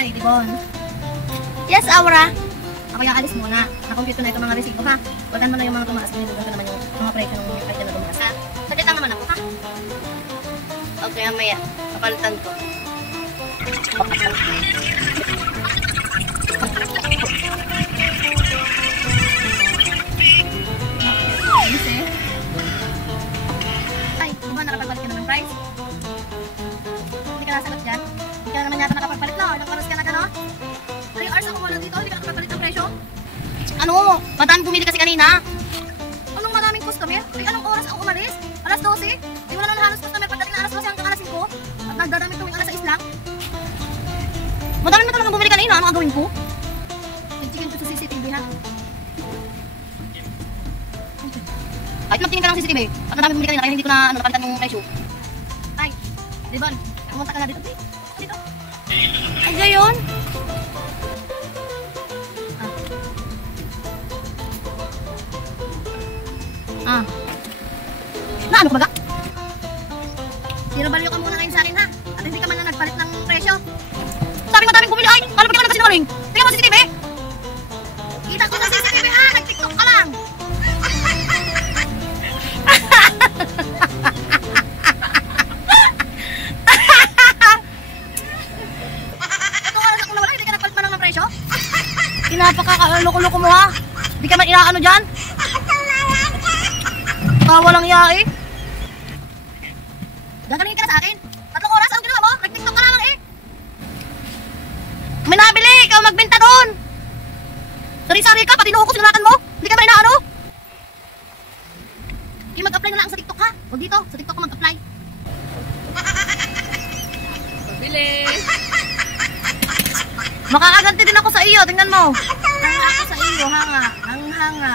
Ay, Dibon. Yes, Aura. Ako yung alis muna. Na-compute ko na itong mga resibo, ha? Waghan mo na yung mga tumaas. Binidugyan ko naman yung mga presyo ng presyo na tumaas, ha? Saglit lang naman ako, ha? Okay, mamaya. Kapalitan ko. Ay, diba nakapagpalit ka na ng price? Hindi ka nasagot dyan? Hindi ka naman yata nakapagpalit na. Ilang oras ka na gano'n? 3 hours ako muna dito, hindi ka nakapagpalit ng presyo? Ano? Madami bumili kasi kanina. Anong maraming customer? Ay, anong oras ako umalis? Alas 12? Ay, wala na halos customer pagdating na alas 12 hanggang alas 5. At nagdadamit tuwing alas 6 lang. Madami na talagang bumili kanina. Ano gagawin ko? Tignan ko sa CCTV, ha? Kahit magtingin ka ng CCTV, at madami bumili kanina kaya hindi ko na napalitan yung presyo. Ay, Dibon, pumunta ka na dito. Dito. Ay, gayon. Na ano ka baga? Sinabalyo ka muna ngayon sa akin, ha? At hindi ka man na nagpalit ng presyo. Sabi mo daming bumili. Ay, paano ba ka nagkasinungaling? Tingnan mo CCTV. Kita ko sa CCTV, ha? Nag-TikTok ka lang. Itong oras ako nawala, hindi ka nagpalit man ng presyo? Pinapaka-loko-loko mo, ha? Hindi ka man inaano dyan? Walang iya eh. Gagalingin ka na sa akin. 3 oras, anong ginawa mo? Nag-TikTok ka lamang eh. May nabili, ikaw magbenta doon. Sari-sari ka, pati noo ko sinulakan mo. Hindi ka ba inaano? Okay, mag-apply na lang sa TikTok, ha? Huwag dito, sa TikTok ka mag-apply. Pabilis. Makakaganti din ako sa iyo, tingnan mo. Hanga ako sa iyo, hanga. Hanga.